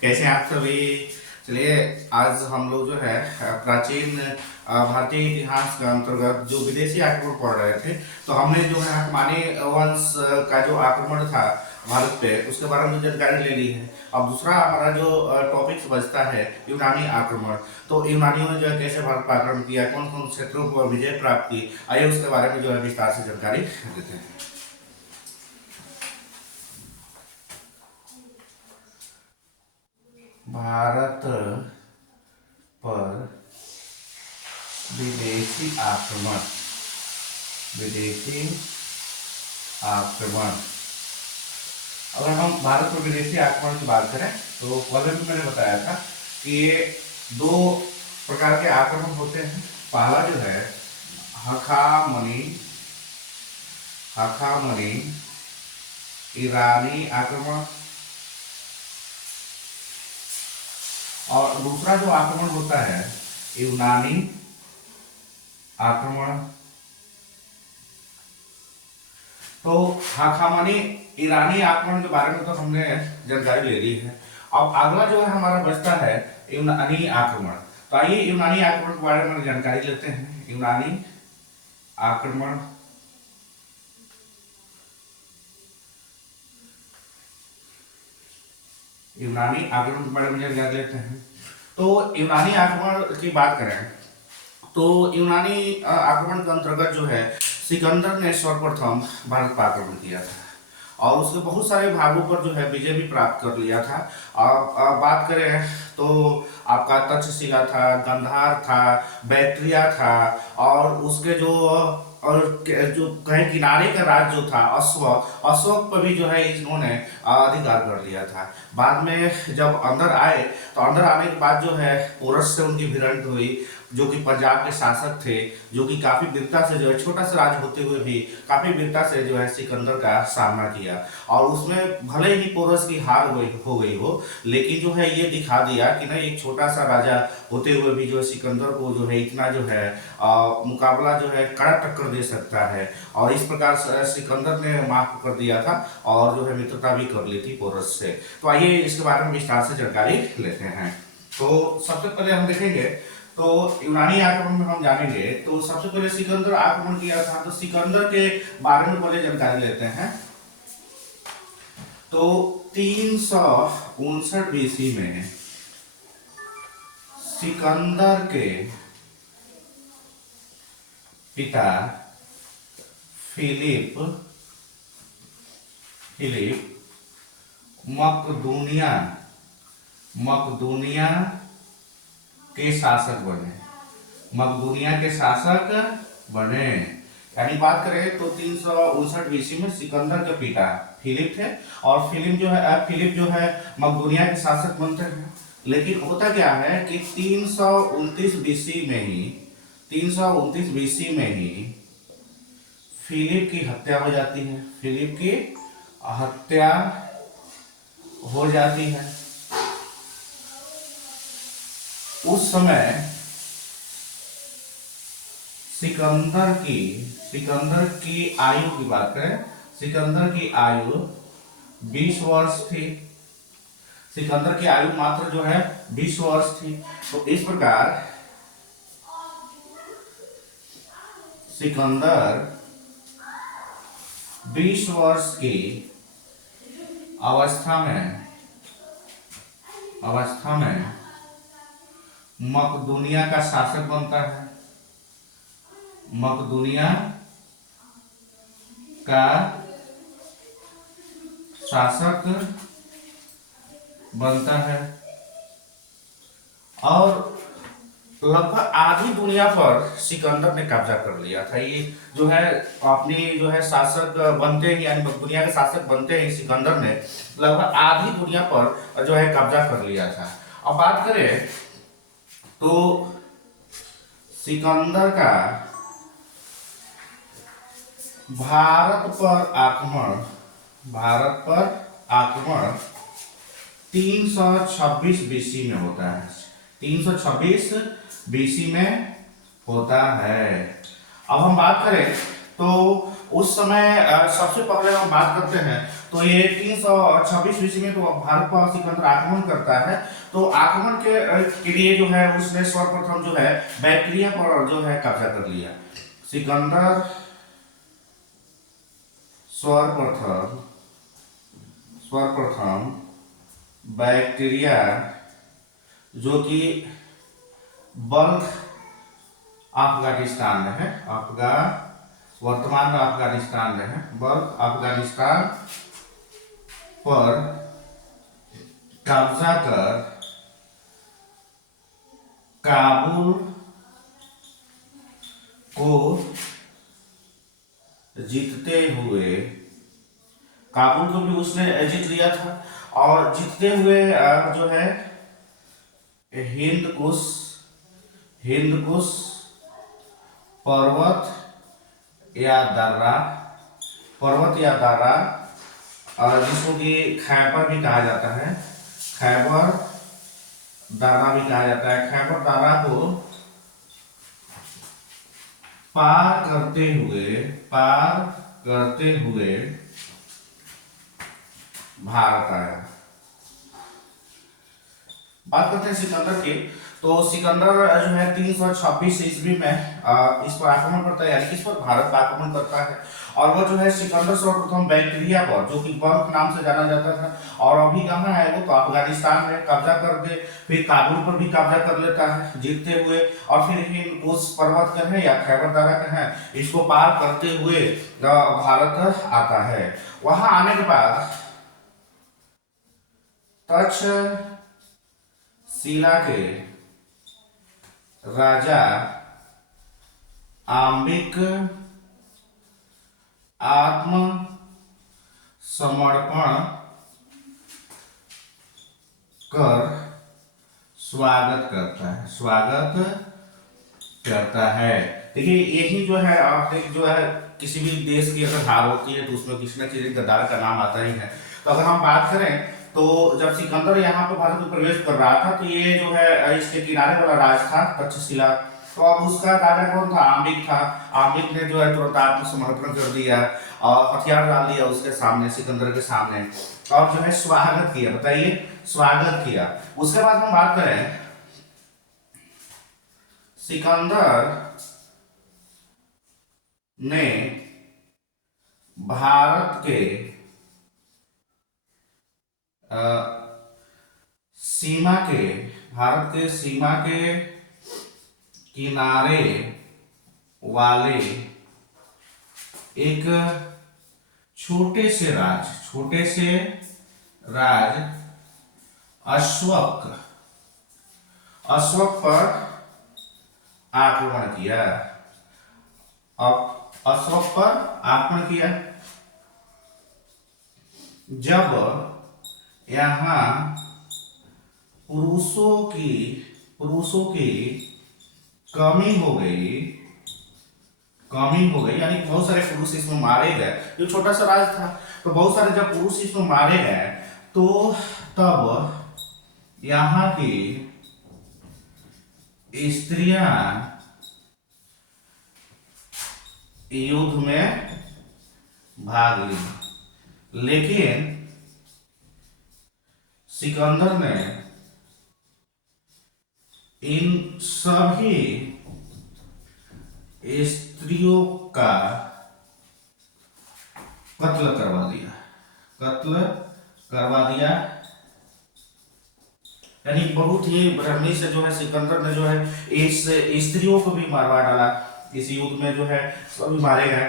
कैसे हैं आप सभी। चलिए आज हम लोग जो है प्राचीन भारतीय इतिहास के अंतर्गत जो विदेशी आक्रमण पढ़ रहे थे। तो हमने जो है हमारे वंश का जो आक्रमण था भारत पे उसके बारे में जानकारी ले ली है। अब दूसरा हमारा जो टॉपिक बचता है यूनानी आक्रमण। तो यूनानियों ने जो है कैसे भारत पर आक्रमण किया, कौन कौन क्षेत्रों पर विजय प्राप्त की, आइए उसके बारे में जो है विस्तार से जानकारी देते हैं। भारत पर विदेशी आक्रमण। विदेशी आक्रमण, अगर हम भारत पर विदेशी आक्रमण की बात करें तो पहले भी मैंने बताया था कि ये दो प्रकार के आक्रमण होते हैं। पहला जो है हखामनी हखामनी ईरानी आक्रमण, और दूसरा जो आक्रमण होता है यूनानी आक्रमण। तो हाखामनी ईरानी आक्रमण के बारे में तो हमने जानकारी ले ली है। अब अगला जो है हमारा बचता है यूनानी आक्रमण। तो आइए यूनानी आक्रमण के बारे में जानकारी लेते हैं। यूनानी आक्रमण, यूनानी आक्रमण के बारे में जानकारी लेते हैं। तो यूनानी आक्रमण की बात करें तो यूनानी आक्रमण के अंतर्गत जो है सिकंदर ने सर्वप्रथम भारत पर आक्रमण किया था और उसके बहुत सारे भागों पर जो है विजय भी प्राप्त कर लिया था। बात करें तो आपका तक्षशिला था, गंधार था, बैक्ट्रिया था, और उसके जो कहीं किनारे का राज्य जो था अशोक पर भी जो है इन्होंने अधिकार कर लिया था। बाद में जब अंदर आए तो अंदर आने के बाद जो है पोरस से उनकी भिड़ंत हुई, जो कि पंजाब के शासक थे, जो कि काफी वीरता से जो है छोटा सा राज्य होते हुए भी काफी वीरता से जो है सिकंदर का सामना किया। और उसमें भले ही पोरस की हार हो गई हो, लेकिन जो है ये दिखा दिया कि नहीं, एक छोटा सा राजा होते हुए भी जो है सिकंदर को जो है इतना जो है मुकाबला जो है कड़ा टक्कर दे सकता है। और इस प्रकार सिकंदर ने माफ कर दिया था और जो है मित्रता भी कर ली थी पोरस से। तो आइए इसके बारे में विस्तार से जानकारी लेते हैं। तो सबसे पहले हम देखेंगे तो यूनानी आक्रमण में हम जानेंगे तो सबसे पहले सिकंदर आक्रमण किया था। तो सिकंदर के बारे में पहले जानकारी लेते हैं। तो 359 बीसी में सिकंदर के पिता फिलिप मकदूनिया के शासक बने। मकदूनिया के शासक बने, यानी बात करें तो 359 बीसी में सिकंदर के पिता फिलिप थे और फिलिप जो है मकदूनिया के शासक बनते हैं। लेकिन होता क्या है कि 329 बीसी में ही फिलिप की हत्या हो जाती है। फिलिप की हत्या हो जाती है। उस समय सिकंदर की आयु की बात करें, सिकंदर की आयु 20 वर्ष थी। सिकंदर की आयु मात्र जो है 20 वर्ष थी। तो इस प्रकार सिकंदर 20 वर्ष की अवस्था में मकदूनिया का शासक बनता है। मकदूनिया का शासक बनता है और लगभग आधी दुनिया पर सिकंदर ने कब्जा कर लिया था। ये जो है अपनी जो है शासक बनते ही, यानी मकदूनिया के शासक बनते ही सिकंदर ने लगभग आधी दुनिया पर जो है कब्जा कर लिया था। अब बात करें तो सिकंदर का भारत पर आक्रमण 326 बीसी में होता है। 326 बीसी में होता है। अब हम बात करें तो उस समय सबसे पहले हम बात करते हैं तो ये 326 ईस्वी में तो भारत पर सिकंदर आक्रमण करता है। तो आक्रमण के लिए जो है उसने सर्वप्रथम जो है बैक्टीरिया पर जो है कब्जा कर लिया। सिकंदर सर्वप्रथम बैक्टीरिया, जो कि बल्ख अफगानिस्तान में है, वर्तमान में अफगानिस्तान में है, बल्ख अफगानिस्तान पर कब्जा कर काबुल को जीतते हुए, काबुल को भी उसने जीत लिया था, और जीतते हुए जो है हिंदकुश पर्वत या दर्रा, और जिसको कि खैबर भी कहा जाता है, खैबर दर्रा भी कहा जाता है, खैबर दर्रा को पार करते हुए भारत आया। बात करते हैं सिकंदर की। तो सिकंदर जो है 326 ईस्वी में इस पर आक्रमण करता है, यानी कि इस पर भारत पर आक्रमण करता है। और वो जो है सिकंदर सर्वप्रथम बैक्टीरिया पर, जो कि बल्ख नाम से जाना जाता था, और अभी कहाँ है वो, तो अफगानिस्तान में कब्जा कर दे, फिर काबुल पर भी कब्जा कर लेता है जीतते हुए, और फिर हिंदकुश पर्वत का है या खैबर दर्रा का है, इसको पार करते हुए भारत आता है। वहां आने के बाद तक्षशिला के राजा आम्बिक आत्मसमर्पण कर स्वागत करता है। देखिए यही जो है, आप देख जो है किसी भी देश की अगर हार होती है तो उसमें किसी न किसी गद्दार का नाम आता ही है। तो अगर हम बात करें तो जब सिकंदर यहाँ पर भारत में प्रवेश कर रहा था, तो ये जो है इसके किनारे वाला राज था तक्षशिला, तो अब उसका राजा कौन था, आम्बिक था। आम्बिक ने जो है तुरंत आत्मसमर्पण कर दिया और हथियार डाल दिया उसके सामने, सिकंदर के सामने, और जो है स्वागत किया। बताइए, स्वागत किया। उसके बाद हम बात करें सिकंदर ने भारत के सीमा के किनारे वाले एक छोटे से राज अश्वक पर आक्रमण किया। अब अशोक पर आक्रमण किया। जब यहाँ पुरुषों की कमी हो गई, यानी बहुत सारे पुरुष इसमें मारे गए। जो छोटा सा राज था तो बहुत सारे जब पुरुष इसमें मारे गए, तो तब यहाँ की स्त्रियां युद्ध में भाग ली, लेकिन सिकंदर ने इन सभी स्त्रियों का कत्ल करवा दिया। यानी बहुत ही ब्रह्मी से जो है सिकंदर ने जो है इस स्त्रियों को भी मारवा डाला। इस युद्ध में जो है सभी मारे गए।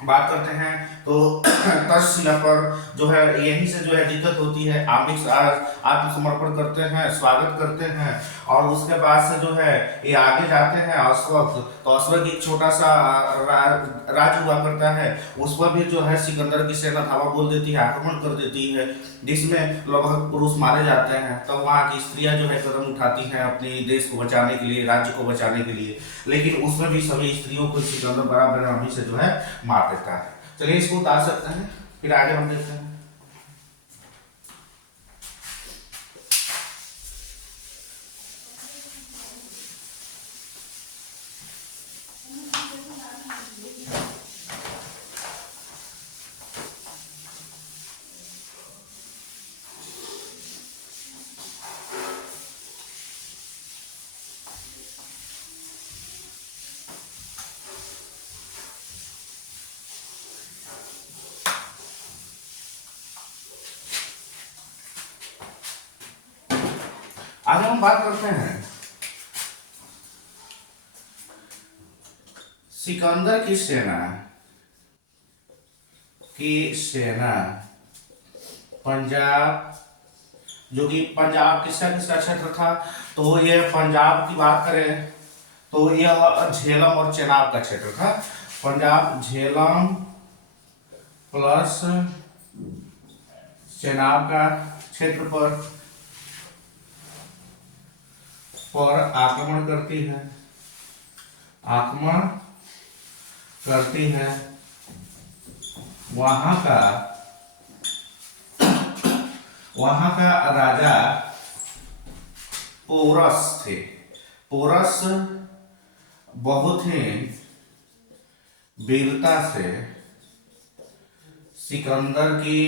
बात करते हैं तो तक्षशिला पर जो है यहीं से जो है दिक्कत होती है। आम्बिक आत्मसमर्पण करते हैं, स्वागत करते हैं, और उसके बाद से जो है ये आगे जाते हैं अश्वक। तो अश्वक एक छोटा सा राज्य हुआ करता है, उस पर भी जो है सिकंदर की सेना धावा बोल देती है, आक्रमण कर देती है, जिसमें लगभग पुरुष मारे जाते हैं। तो वहाँ की स्त्रियां जो है कदम उठाती हैं अपने देश को बचाने के लिए, राज्य को बचाने के लिए, लेकिन उसमें भी सभी स्त्रियों को सिकंदर बराबर अभी से जो है मार देता है। चलिए इसको उतार सकते हैं, फिर आगे हम देखते हैं। आगे हम बात करते हैं सिकंदर की सेना पंजाब, जो कि पंजाब किसका किसका क्षेत्र था, तो ये पंजाब की बात करें तो यह झेलम और चेनाब का क्षेत्र था। पंजाब झेलम प्लस चेनाब का क्षेत्र पर आक्रमण करती है। वहां का राजा पोरस थे। पोरस बहुत ही वीरता से सिकंदर की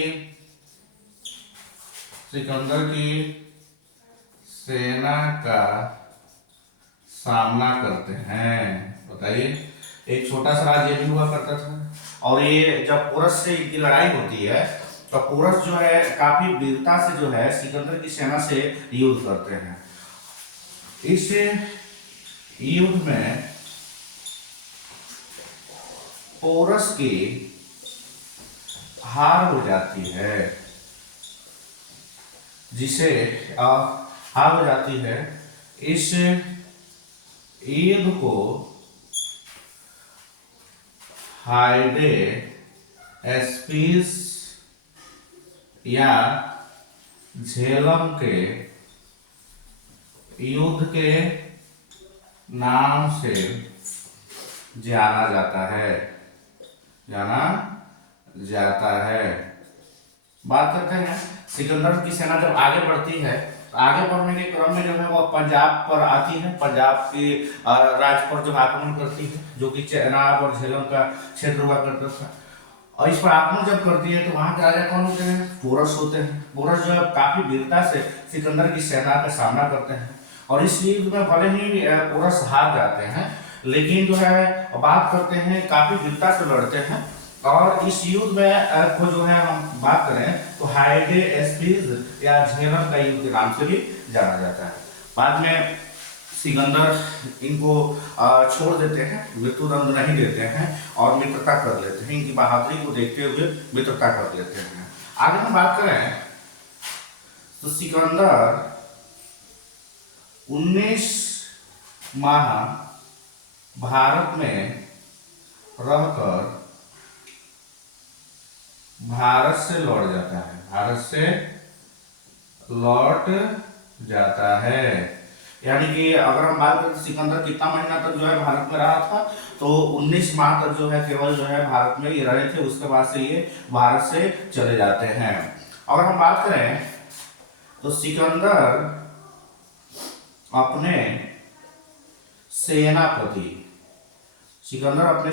सेना का सामना करते हैं। बताइए, एक छोटा सा राज्य भी हुआ करता था, और ये जब पोरस से इनकी लड़ाई होती है तो पोरस जो है काफी वीरता से जो है सिकंदर की सेना से युद्ध करते हैं। इस युद्ध में पोरस की हार हो जाती है, हार हो जाती है। इस युद्ध को हाइडे एस्पिस या झेलम के युद्ध के नाम से जाना जाता है। बात करते हैं सिकंदर की सेना जब आगे बढ़ती है, आगे बढ़ने के क्रम में जो है वो पंजाब पर आती है, पंजाब के राज्य पर जब आक्रमण करती है, जो कि चेनाब और झेलम का क्षेत्र हुआ करता था। और इस पर आक्रमण जब करती है तो वहां के राजा कौन होते हैं? पोरस होते हैं। पोरस जो है काफी वीरता से सिकंदर की सेना का सामना करते हैं, और इस युद्ध में भले ही पोरस हार जाते हैं, लेकिन जो है बात करते हैं काफी वीरता से लड़ते हैं। और इस युद्ध में को जो है हम बात करें तो हाइडे एस्पिस या झेलम का युद्ध के नाम से भी जाना जाता है। बाद में सिकंदर इनको छोड़ देते हैं, मृत्युदंड नहीं देते हैं और मित्रता कर लेते हैं। इनकी बहादुरी को देखते हुए मित्रता कर लेते हैं। आगे हम बात करें तो सिकंदर 19 माह भारत में रहकर भारत से लौट जाता है। यानी कि अगर हम बात करें सिकंदर कितना महीना तक जो है भारत में रहा था, तो 19 माह तक जो है केवल जो है भारत में ही रहे थे। उसके बाद से ये भारत से चले जाते हैं। अगर हम बात करें तो सिकंदर अपने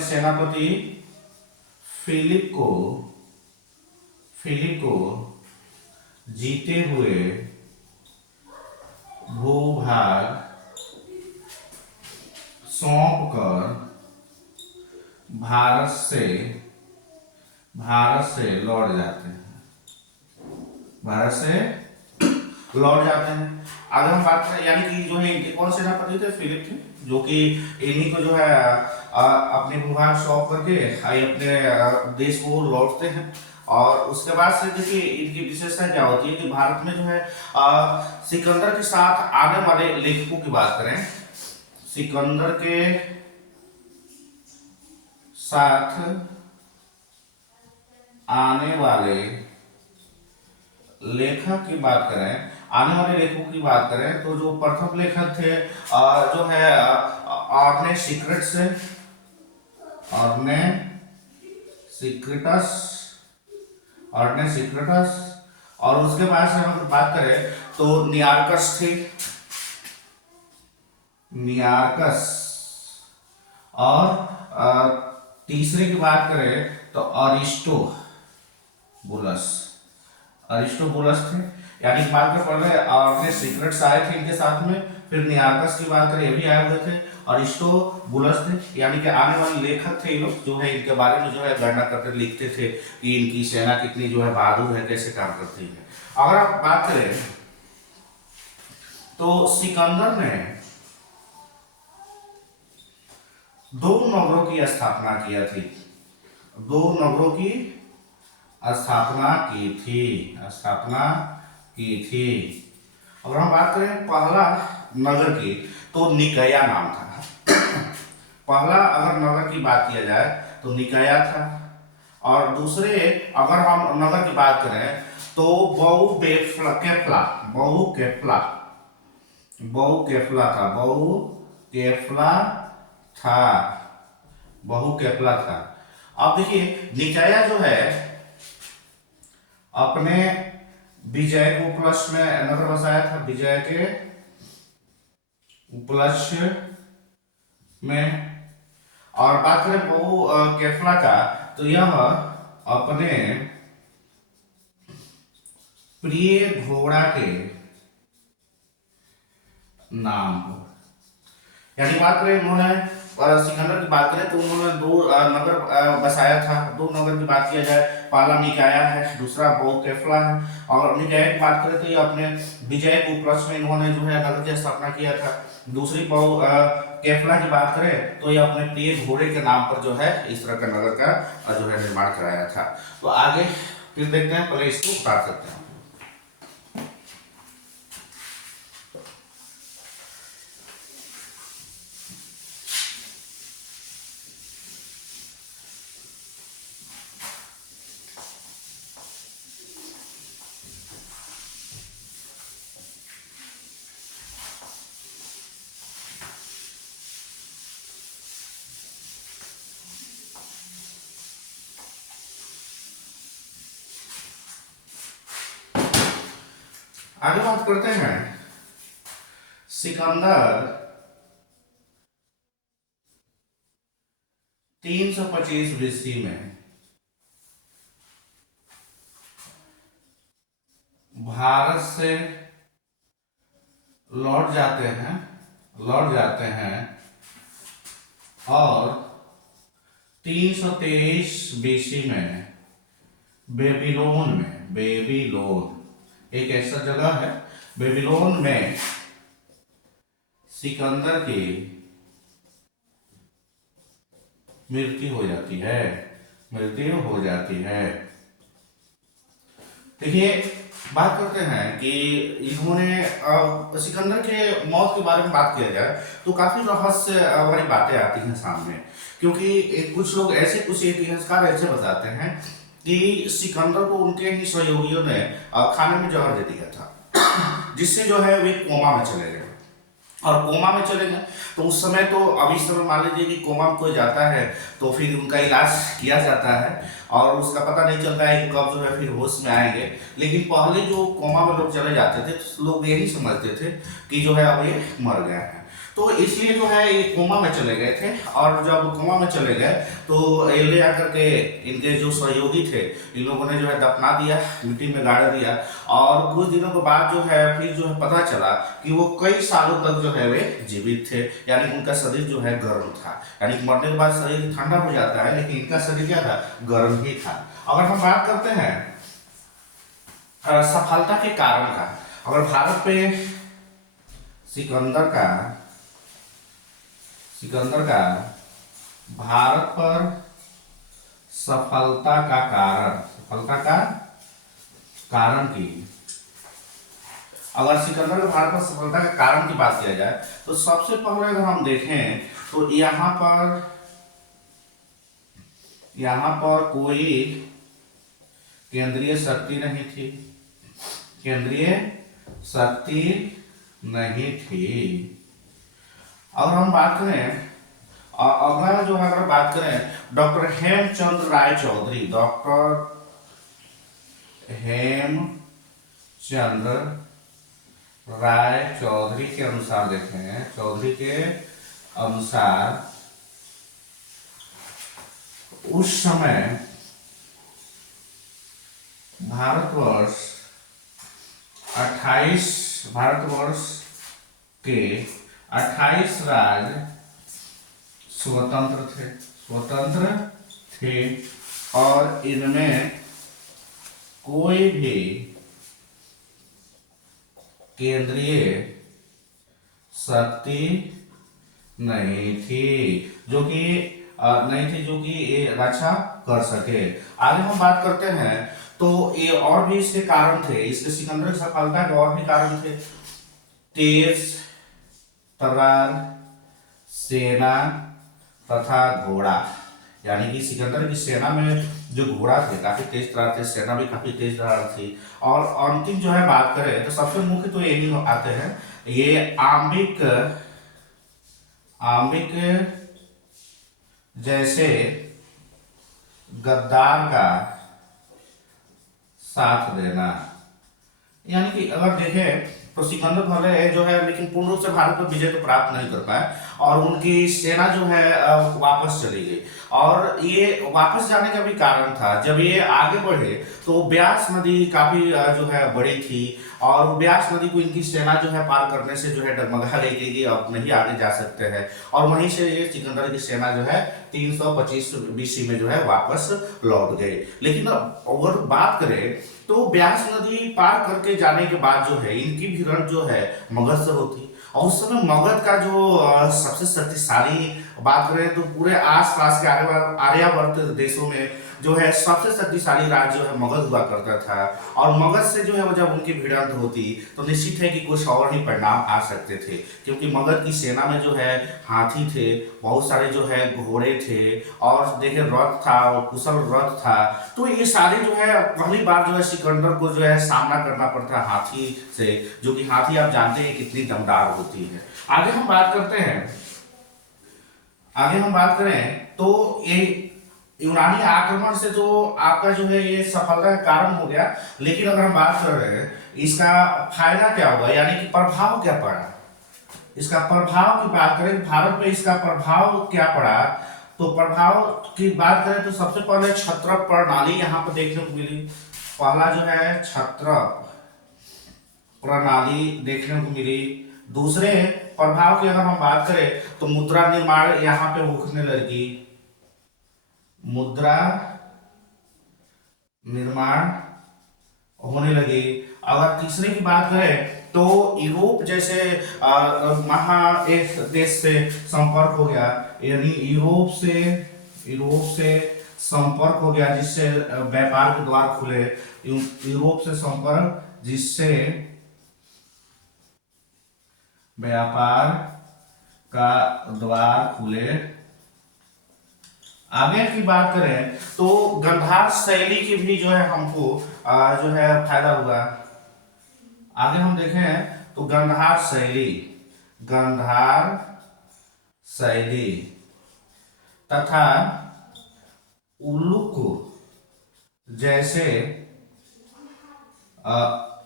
सेनापति फिलिप को जीते हुए भूभाग सौंप कर भारत से लौट जाते हैं। अगर हम बात करें, यानी कि जो है इनके कौन सेनापति थे? फिलिप थे, जो कि इन्हीं को जो है अपने भूभाग सौंप करके अपने देश को लौटते हैं। और उसके बाद से देखिए इनकी विशेषता क्या होती है कि भारत में जो है सिकंदर के साथ आने वाले लेखकों की बात करें, सिकंदर के साथ आने वाले लेखक की बात करें, तो जो प्रथम लेखक थे जो है ऑर्ने सिक्रेटस, और उसके बाद से हम बात करें तो नियार्कस, और तीसरे की बात करें तो अरिस्टोबुलस थे। यानी बात कर पहले अपने सीक्रेट्स आए थे इनके साथ में, फिर नियार्कस की बात करें ये भी आए हुए थे, अरिस्टोबुलस थे। यानी कि आने वाले लेखक थे ये लोग, जो है इनके बारे में जो है गणना करके लिखते थे कि इनकी सेना कितनी जो है बहादुर है, कैसे काम करती है। अगर आप बात करें तो सिकंदर ने दो नगरों की स्थापना किया थी, दो नगरों की स्थापना की थी। अगर हम बात करें पहला नगर की, तो निकाया नाम था। पहला अगर नगर की बात किया जाए तो निकाया था, और दूसरे अगर हम नगर की बात करें तो बहु केफला था। अब देखिए निकाया जो है अपने विजय को उपलक्ष्य में नगर बसाया था, विजय के उपलक्ष्य में। और बात करें बहु केफला का, तो यह अपने प्रिय घोड़ा के नाम पर, यानी बात करें उन्होंने सिकंदर की बात करें तो उन्होंने दो नगर बसाया था। दो नगर की बात किया जाए, पहला निकाया है, दूसरा बहु केफला है। और निकाया की बात करें तो ये अपने विजय के उपलक्ष्य में इन्होंने जो है नगर की स्थापना किया था। दूसरी बहु केफला की बात करें तो ये अपने प्रिय घोड़े के नाम पर जो है इस तरह का नगर का जो है निर्माण कराया था। तो आगे फिर देखते हैं, पहले इसको उतार सकते हैं। आगे बात करते हैं सिकंदर 325 BC में भारत से लौट जाते हैं और 323 BC में बेबीलोन एक ऐसा जगह है, बेबीलोन में सिकंदर की मृत्यु हो जाती है। देखिए बात करते हैं कि इन्होंने सिकंदर के मौत के बारे में बात किया जाए तो काफी रहस्य वाली बातें आती हैं सामने, क्योंकि कुछ लोग ऐसे, कुछ इतिहासकार ऐसे बताते हैं कि सिकंदर को उनके ही सहयोगियों ने खाने में जहर दे दिया था, जिससे जो है वे कोमा में चले गए। और कोमा में चले गए तो उस समय तो, अब इस समय मान लीजिए कि कोमा में कोई जाता है तो फिर उनका इलाज किया जाता है और उसका पता नहीं चलता है कि कब जो है फिर होश में आएंगे। लेकिन पहले जो कोमा में लोग चले जाते थे तो लोग यही समझते थे कि जो है अब ये मर गया है, तो इसलिए जो है ये कोमा में चले गए थे। और जब कोमा में चले गए तो ये ले आकर के इनके जो सहयोगी थे इन लोगों ने जो है दफना दिया, मिट्टी में गाड़ दिया। और कुछ दिनों के बाद जो है फिर जो है पता चला कि वो कई सालों तक जो है वे जीवित थे, यानी उनका शरीर जो है गर्म था। यानी मरने के बाद शरीर ठंडा हो जाता है, लेकिन इनका शरीर क्या था, गर्म ही था। अगर हम बात करते हैं सफलता के कारण का, अगर भारत पे सिकंदर का भारत पर सफलता का कारण की, अगर सिकंदर के भारत पर सफलता के कारण की बात किया जाए तो सबसे पहले अगर हम देखें तो यहाँ पर कोई केंद्रीय शक्ति नहीं थी। और हम बात करें अगला जो है, अगर बात करें डॉक्टर हेमचंद्र राय चौधरी के अनुसार देखें, चौधरी के अनुसार उस समय भारतवर्ष के 28 राज्य स्वतंत्र थे और इनमें कोई भी केंद्रीय शक्ति नहीं थी जो कि नहीं थी जो कि ये रक्षा कर सके। आगे हम बात करते हैं तो ये और भी इसके कारण थे, इसके सिकंदर की सफलता के और भी कारण थे। तेज तर्रार सेना तथा घोड़ा, यानी कि सिकंदर की सेना में जो घोड़ा थे काफी तेज तर्रार थे, सेना भी काफी तेज तर्रार थी। और अंतिम जो है बात करें तो सबसे मुख्य तो यही आते हैं, ये आंबिक जैसे गद्दार का साथ देना। यानी कि अगर देखें तो सिकंदर भले जो है लेकिन पूर्ण रूप से भारत पर विजय तो प्राप्त नहीं कर पाए और उनकी सेना जो है वापस चली गई। और ये वापस जाने का भी कारण था, जब ये आगे बढ़े तो ब्यास नदी काफी जो है बड़ी थी और ब्यास नदी को इनकी सेना जो है पार करने से जो है डगमगा गई कि अब नहीं आगे जा सकते हैं। और वहीं से ये सिकंदर की सेना जो है 325 BC में जो है वापस लौट गए। लेकिन अगर बात करें तो ब्यास नदी पार करके जाने के बाद जो है इनकी भिड़ंत जो है मगध से होती। और उस समय मगध का जो सबसे शक्तिशाली बात करें तो पूरे आसपास के आर्यावर्त देशों में जो है सबसे शक्तिशाली राज्य जो है मगध हुआ करता था। और मगध से जो है जब उनकी भिड़ंत होती तो निश्चित है कि कुछ और ही परिणाम आ सकते थे, क्योंकि मगध की सेना में जो है हाथी थे, बहुत सारे जो है घोड़े थे और देखे रथ था और कुशल रथ था। तो ये सारे जो है पहली बार जो है सिकंदर को जो है सामना करना पड़ता है हाथी से, जो कि हाथी आप जानते हैं कितनी दमदार होती है। आगे हम बात करते हैं, आगे हम बात करें तो ये यूनानी आक्रमण से तो आपका जो है ये सफलता का कारण हो गया। लेकिन अगर हम बात कर रहे हैं इसका फायदा क्या होगा, यानी कि प्रभाव क्या पड़ा, इसका प्रभाव की बात करें भारत पे इसका प्रभाव क्या पड़ा, तो प्रभाव की बात करें तो सबसे पहले क्षत्रप प्रणाली यहाँ पर देखने को मिली। पहला जो है क्षत्रप प्रणाली देखने को मिली। दूसरे प्रभाव की अगर हम बात करें तो मुद्रा निर्माण यहाँ पे होने लगी, मुद्रा निर्माण होने लगी। अगर तीसरे की बात करें तो यूरोप जैसे महा एक देश से संपर्क हो गया, यानी यूरोप से संपर्क हो गया जिससे व्यापार के द्वार खुले। यूरोप से संपर्क जिससे व्यापार का द्वार खुले। आगे की बात करें तो गंधार शैली की भी जो है हमको जो है फायदा हुआ। आगे हम देखें तो गंधार शैली तथा उल्लूक जैसे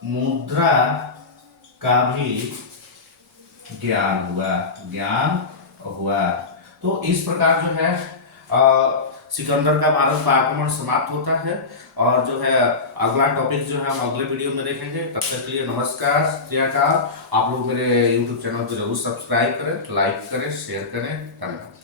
मुद्रा का भी ज्ञान हुआ। तो इस प्रकार जो है सिकंदर का भारत पर आक्रमण समाप्त होता है। और जो है अगला टॉपिक जो है हम अगले वीडियो में देखेंगे। तब तक के लिए नमस्कार, श्रीकाल। आप लोग मेरे YouTube चैनल को जरूर सब्सक्राइब करें, लाइक करें, शेयर करें। धन्यवाद।